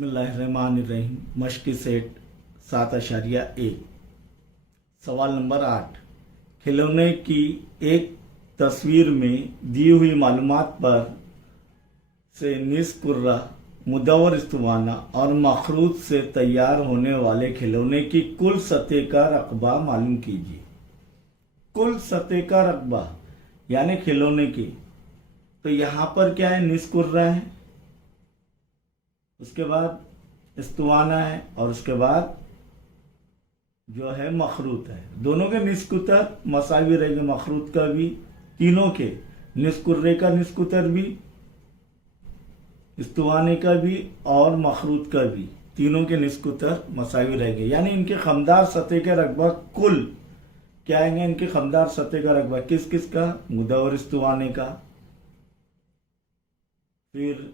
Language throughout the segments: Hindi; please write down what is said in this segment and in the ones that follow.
बिस्मिल्लाहिर्रहमानिर्रहीम। मश्क़ी सेट 7.1। सवाल नंबर 8। खिलौने की एक तस्वीर में दी हुई मालूमात पर से निस्कुर्रा, मुदव्वर इस्तवाना और मखरूत से तैयार होने वाले खिलौने की कुल सतह का रकबा मालूम कीजिए। कुल सतह का रकबा यानी खिलौने की, तो यहाँ पर क्या है, निस्कुर्रा है, उसके बाद इस्तवाना है और उसके बाद जो है मखरूत है। दोनों के निस्कुतर मसावी रहेंगे, मखरूत का भी, तीनों के निस्कुर्रे का निस्कुतर भी, इस्तवाने का भी और मखरूत का भी, तीनों के निस्कुतर मसावी रहेंगे। यानी इनके खमदार सतह का रकबा कुल क्या आएंगे, इनके खमदार सतह का रकबा किस किस का, मुदव्वर इस्तवाने का, फिर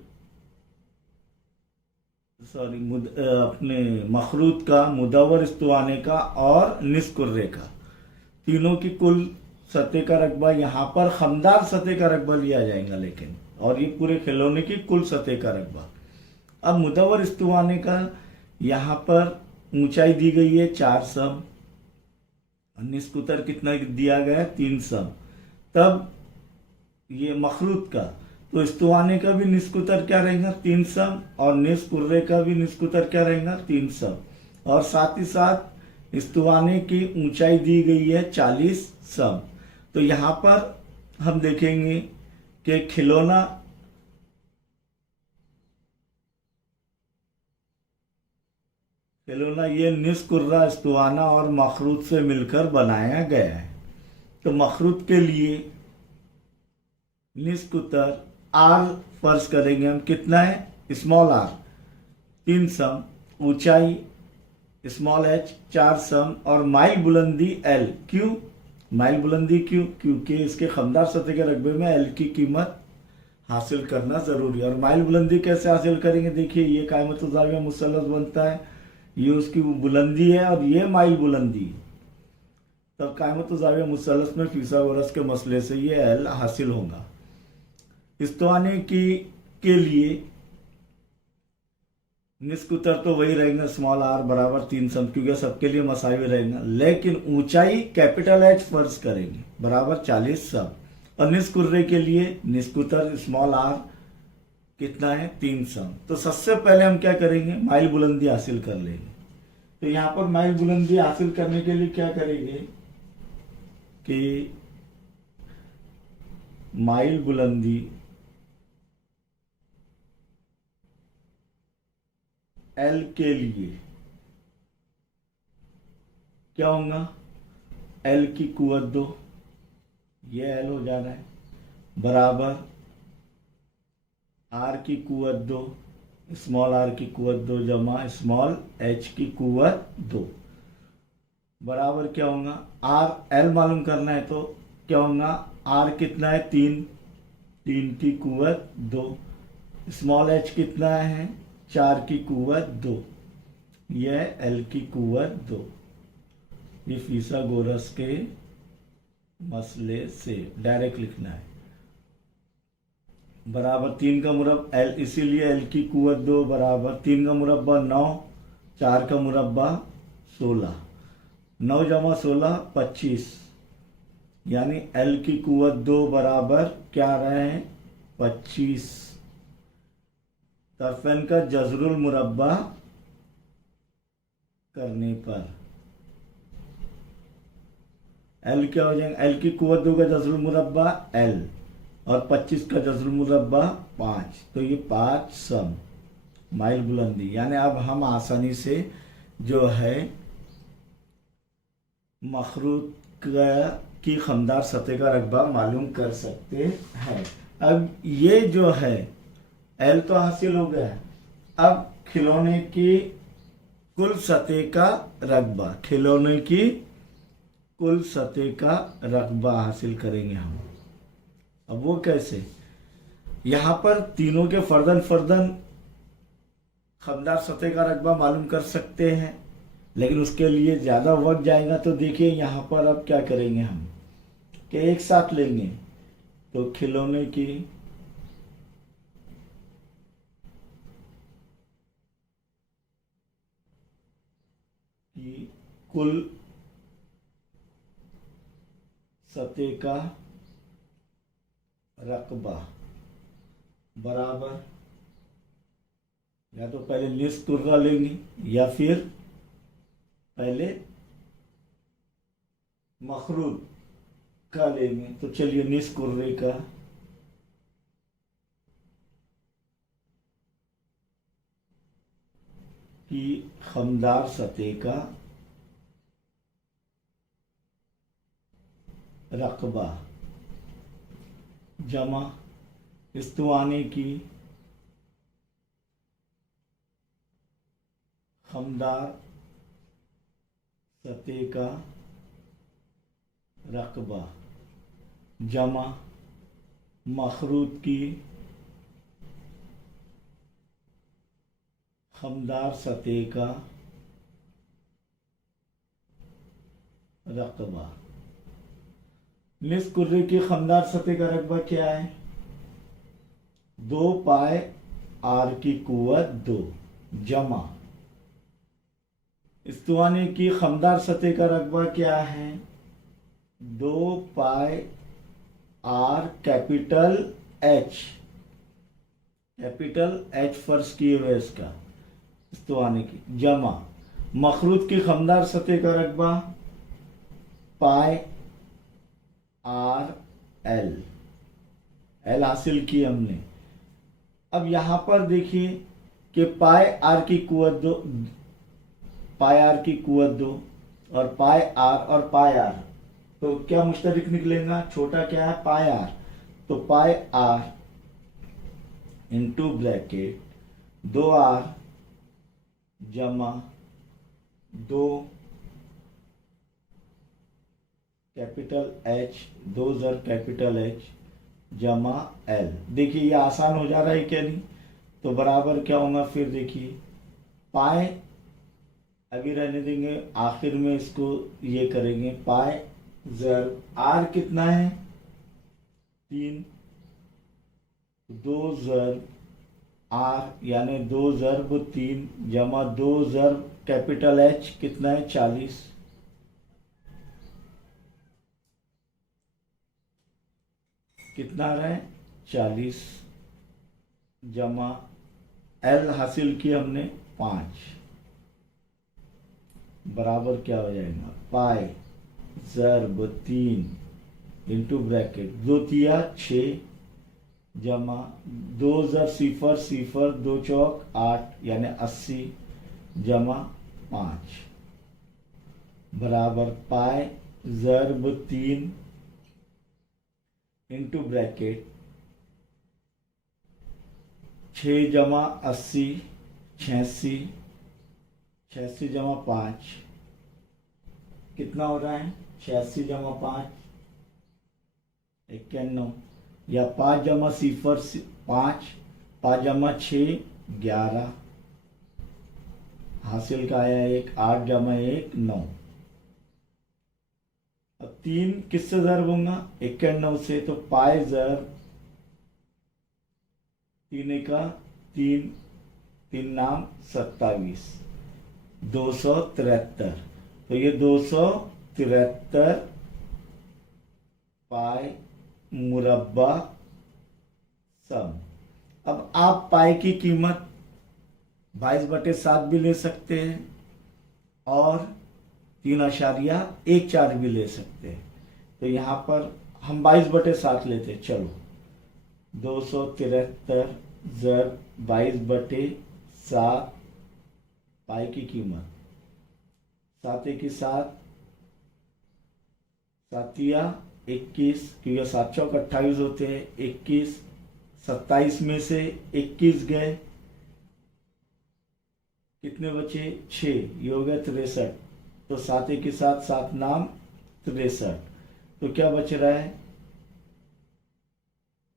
अपने मखरूत का, मुदव्वर इस्तवाने का और निस्कुर्रे का, तीनों की कुल सतह का रकबा यहाँ पर खमदार सतह का रकबा लिया जाएगा लेकिन, और ये पूरे खिलौने की कुल सतह का रकबा। अब मुदव्वर इस्तवाने का यहाँ पर ऊंचाई दी गई है 4 सम, निस्कुतर कितना दिया गया है 3 सम। तब ये मखरूत का, तो इस्तवाने का भी निस्कुतर क्या रहेगा 3 सम और निस्कुर्रे का भी निस्कुतर क्या रहेगा 3 सम, और साथ ही साथ इस्तवाने की ऊंचाई दी गई है 40 सम। तो यहाँ पर हम देखेंगे कि खिलौना ये निस्कुर्रा, इस्तवाना और मखरूत से मिलकर बनाया गया है। तो मखरूत के लिए निस्कुतर आर फर्ज करेंगे हम, कितना है, स्मॉल आर 3 सम, ऊंचाई स्मॉल एच 4 सम और माइल बुलंदी एल। क्यों माइल बुलंदी, क्योंकि इसके खमदार सतह के रकबे में एल की कीमत हासिल करना जरूरी है। और माइल बुलंदी कैसे हासिल करेंगे, देखिए ये कायमत ज़ाविया मुसल्लस बनता है, ये उसकी बुलंदी है और ये माइल बुलंदी है, तब कायमत ज़ाविया मुसल्लस में फिसागोरस के मसले से ये एल हासिल होगा। इस्तवाने के लिए निस्कुतर तो वही रहेगा, स्मॉल आर बराबर 3 सम, क्योंकि सबके लिए मसावी रहेगा, लेकिन ऊंचाई कैपिटल एच फर्ज करेंगे बराबर 40 सम। और निस्कुर्रे के लिए निस्कुतर स्मॉल आर कितना है 3 सम। तो सबसे पहले हम क्या करेंगे, माइल बुलंदी हासिल कर लेंगे। तो यहां पर माइल बुलंदी हासिल करने के लिए क्या करेंगे कि माइल बुलंदी एल के लिए क्या होगा, एल की कुवत 2, ये एल हो जा रहा है, बराबर आर की कुवत 2, स्मॉल आर की कुवत 2 जमा स्मॉल एच की कुवत 2, बराबर क्या होगा, आर एल मालूम करना है तो क्या होगा, आर कितना है 3 की कुवत 2, स्मॉल एच कितना है 4 की कुवत 2, यह एल की कुवत 2। ये फिसागोरस के मसले से डायरेक्ट लिखना है, बराबर 3 का मुरब्बा एल, इसीलिए एल की कुवत 2 बराबर 3 का मुरब्बा 9, 4 का मुरब्बा 16, 9 जमा 16 25, यानी एल की कुवत 2 बराबर क्या आ रहे हैं 25। तरफेन का जजरुल मुरब्बा करने पर एल क्या हो जाएगा, एल की कुवत 2 का जजरुल मुरब्बा एल और 25 का जजरुल मुरब्बा 5, तो ये 5 सम माइल बुलंदी। यानी अब हम आसानी से जो है मखरूत की खमदार सतह का रकबा मालूम कर सकते हैं। अब ये जो है एल तो हासिल हो गया है, अब खिलौने की कुल सतह का रकबा, खिलौने की कुल सतह का रकबा हासिल करेंगे हम। अब वो कैसे, यहां पर तीनों के फर्दन खमदार सतह का रकबा मालूम कर सकते हैं, लेकिन उसके लिए ज़्यादा वक्त जाएगा। तो देखिए यहाँ पर अब क्या करेंगे हम कि एक साथ लेंगे, तो खिलौने की कुल सतह का रकबा बराबर, या तो पहले निस्फ कुर्रा लेंगे या फिर पहले मखरूत का लेंगे। तो चलिए निस्फ कुर्रे का की खमदार सतह का रकबा जमा इस्तवाने की खमदार सतह का रकबा जमा मखरूत की खमदार सतह का रकबा। निस्फ कुर्रे की खमदार सतह का रकबा क्या है? 2 पाए आर की कुव्वत 2 जमा इस्तवाने की खमदार सतह का रकबा क्या है? 2 पाए are capital H, capital H फर्ज किए हुए इसका इस्तवाने की, जमा मखरूत की खमदार सतह का रकबा पाए आर एल, एल हासिल की हमने। अब यहां पर देखिए कि पाए आर की कुव्वत 2, पाए आर की कुव्वत 2 और पाए आर और पाए आर, तो क्या मुश्तरक निकलेगा? छोटा क्या है? पाए आर। तो पाए आर इंटू ब्रैकेट 2r जमा 2 कैपिटल एच, 2 जर कैपिटल एच जमा एल। देखिए ये आसान हो जा रहा है क्या नहीं? तो बराबर क्या होगा फिर? देखिए पाए अभी रहने देंगे, आखिर में इसको ये करेंगे। पाए जर आर कितना है? 3, 2 जर आर यानी 2 ज़रब 3 जमा 2 ज़रब कैपिटल एच कितना है? 40। कितना आ रहा है? 40 जमा एल हासिल की हमने 5 बराबर क्या हो जाएगा? पाए ज़रब 3 इंटू ब्रैकेट 2 तिया 6 जमा 2 ज़र सिफर सिफर 2 चौक 8 यानी 80 जमा 5 बराबर पाए ज़रब 3 इंटू ब्रैकेट 6 जमा 80 86, 86 जमा 5 कितना हो रहा है? 86 जमा 5 91, या 5 जमा सिफर 5, 5 जमा 6 11 हासिल का आया 1, 8 जमा 1 9। अब 3 किससे ज़रब होगा? 91 से, तो पाए ज़रब 3 का 3 3 नाम 27 273। तो ये 273 पाए मुरब्बा सम। अब आप पाए की कीमत 22/7 भी ले सकते हैं और 3.14 भी ले सकते हैं। तो यहाँ पर हम 22/7 लेते हैं। चलो 273 ज़र 22/7 पाई की कीमत 7 की 7 सातिया 21, क्योंकि 7 चौक 28 होते हैं। 21 27 में से 21 गए, कितने बचे? 6, ये हो गया 63। तो 7 की 7 7 नाम 63। तो क्या बच रहा है?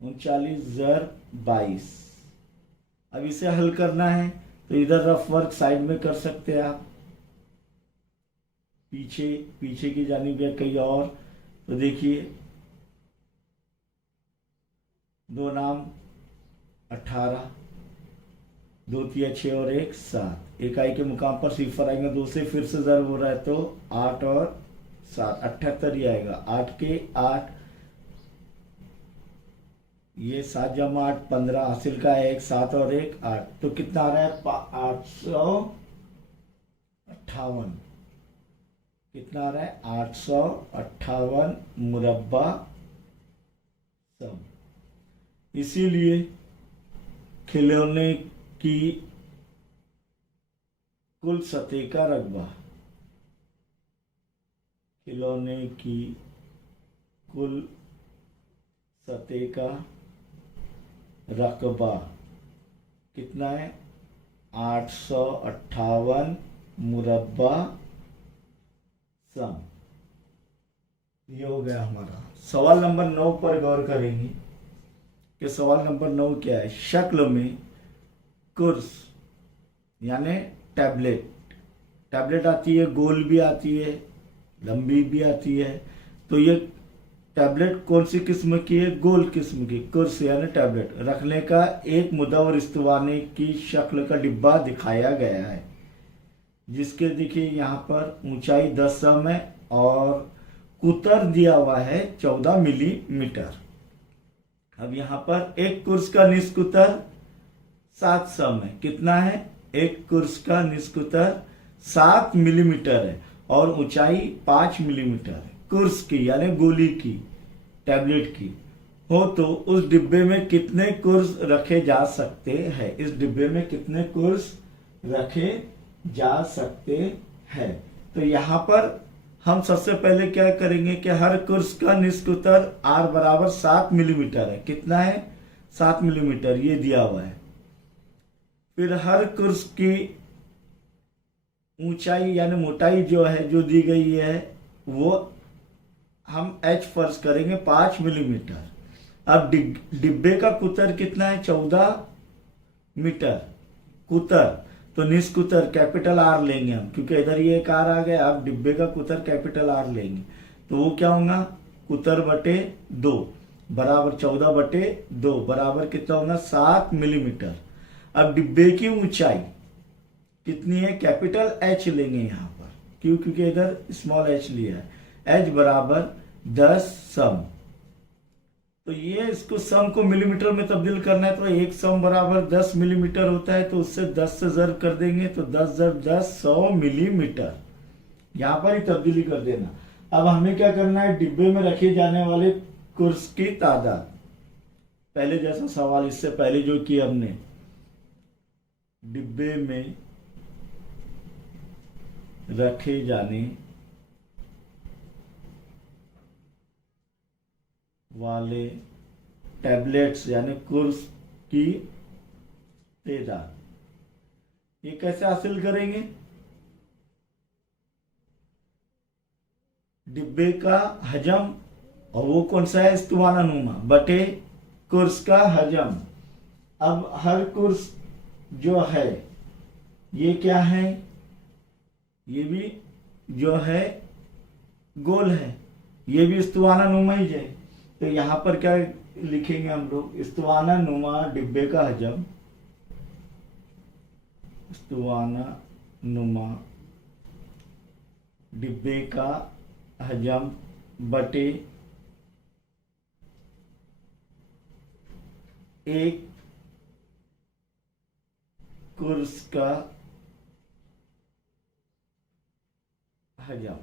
39 ज़र 22। अब इसे हल करना है तो इधर रफ वर्क साइड में कर सकते हैं आप, पीछे की जानिब या कहीं और। तो देखिए 2 नाम 18, 2 तिया 6 और 1 7, इकाई के मुकाम पर सिफर आएंगे, 2 से फिर से ज़रूर हो रहा है तो 8 और 7 78 ही आएगा। 8 के 8, ये 7 जमा 8 15, हासिल का 1 7 और 1 8, तो कितना आ रहा है 858। कितना आ रहा है 858 मुरब्बा सम। इसीलिए खिलौने की कुल सतह का रकबा, खिलौने की कुल सतह का रकबा कितना है 858 मुरब्बा सम। ये हो गया हमारा। सवाल नंबर 9 पर गौर करेंगे कि सवाल नंबर 9 क्या है। शक्ल में कुर्स यानी टैबलेट आती है, गोल भी आती है, लंबी भी आती है। तो ये टैबलेट कौन सी किस्म की है, गोल किस्म की। कुर्स यानी टैबलेट रखने का एक मुदव्वर इस्तवाने की शक्ल का डिब्बा दिखाया गया है, जिसके देखिए यहाँ पर ऊंचाई 10 सम है और कुतर दिया हुआ है 14 मिलीमीटर। अब यहाँ पर एक कुर्स का निस्कुतर 7 सम है। कितना है, एक कुर्स का निस्कुतर 7 मिलीमीटर है और ऊंचाई 5 मिलीमीटर है। कुर्स की यानी गोली की, टैबलेट की हो तो उस डिब्बे में कितने कुर्स रखे जा सकते हैं। इस डिब्बे में कितने कुर्स रखे जा सकते हैं। तो यहाँ पर हम सबसे पहले क्या करेंगे कि हर कुर्स का निस्कुतर R बराबर 7 मिलीमीटर है। कितना है 7 मिलीमीटर, ये दिया हुआ है। फिर हर कुर्स की ऊंचाई यानी मोटाई जो है, जो दी गई है, वो हम H फर्ज करेंगे 5 मिलीमीटर। अब डिब्बे का कुतर कितना है 14 मीटर कुतर, तो निस्कुतर कैपिटल R लेंगे हम, क्योंकि इधर ये एक R आ गया। अब डिब्बे का कुतर कैपिटल R लेंगे तो वो क्या होगा, कुतर बटे 2 बराबर 14 बटे 2 बराबर कितना होगा 7 मिलीमीटर। अब डिब्बे की ऊंचाई कितनी है, कैपिटल H लेंगे यहाँ पर, क्यों, क्योंकि इधर स्मॉल h लिया है। H बराबर 10 सम। तो ये इसको सम को मिलीमीटर में तब्दील करना है, तो एक सम बराबर 10 मिलीमीटर होता है, तो उससे 10 से ज़र्ब कर देंगे तो 10 × 10 100 मिलीमीटर। यहाँ पर ही तब्दीली कर देना। अब हमें क्या करना है, डिब्बे में रखे जाने वाले कुर्स की तादाद, पहले जैसा सवाल इससे पहले जो किया हमने, डिब्बे में रखे जाने वाले टैबलेट्स यानी कुर्स की तादाद, ये कैसे हासिल करेंगे, डिब्बे का हजम, और वो कौन सा है इस्तवाना नुमा, बटे कुर्स का हजम। अब हर कुर्स जो है ये क्या है, ये भी जो है गोल है, ये भी इस्तवाना नुमा ही है। तो यहाँ पर क्या लिखेंगे हम लोग, इस्तवाना नुमा डिब्बे का हजम, इस्तवाना नुमा डिब्बे का हजम बटे एक कुर्स का हजम।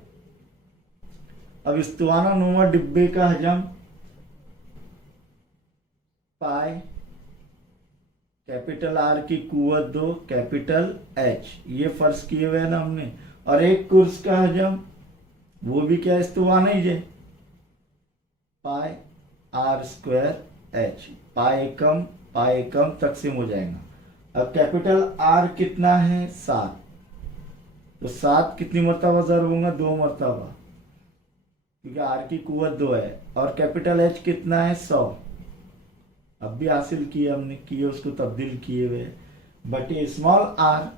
अब इस्तवाना नुमा डिब्बे का हजम पाई कैपिटल R की कुव्वत 2 कैपिटल H, ये फर्ज किए हुए ना हमने। और एक कुर्स का हजम वो भी क्या इस्तवाना ही है, पाई R² H, पाई एकम तकसीम हो जाएगा। अब कैपिटल R कितना है 7, तो 7 कितनी मरतबा ज़र्ब होगा, 2 मरतबा, क्योंकि R की कुव्वत 2 है। और कैपिटल H कितना है 100, अब भी हासिल किया हमने, किए उसको तब्दील किए हुए, बटे स्मॉल r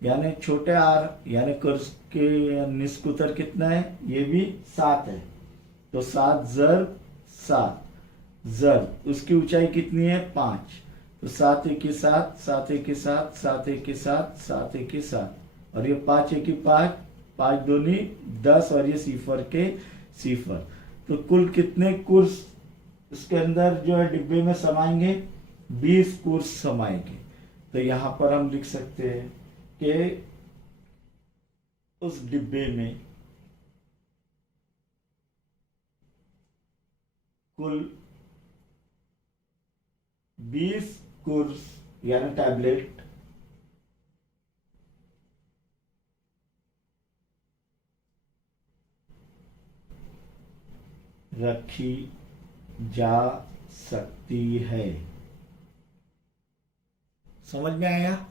यानी छोटे r यानी कुर्स के निस्कुतर कितना है, ये भी 7 है, तो 7 × 7 ज़र्ब उसकी ऊंचाई कितनी है 5, तो 7 एक के साथ, 7 एक के साथ, 7 एक के साथ, 7 एक के साथ, और ये 5 एक की 5, 5 दूनी 10, और ये सिफर के सिफर। तो कुल कितने कुर्स इसके अंदर जो है डिब्बे में समाएंगे? 20 कुर्स समाएंगे। तो यहां पर हम लिख सकते हैं कि उस डिब्बे में कुल 20 कुर्स यानी टैबलेट रखी जा सकती है। समझ में आया?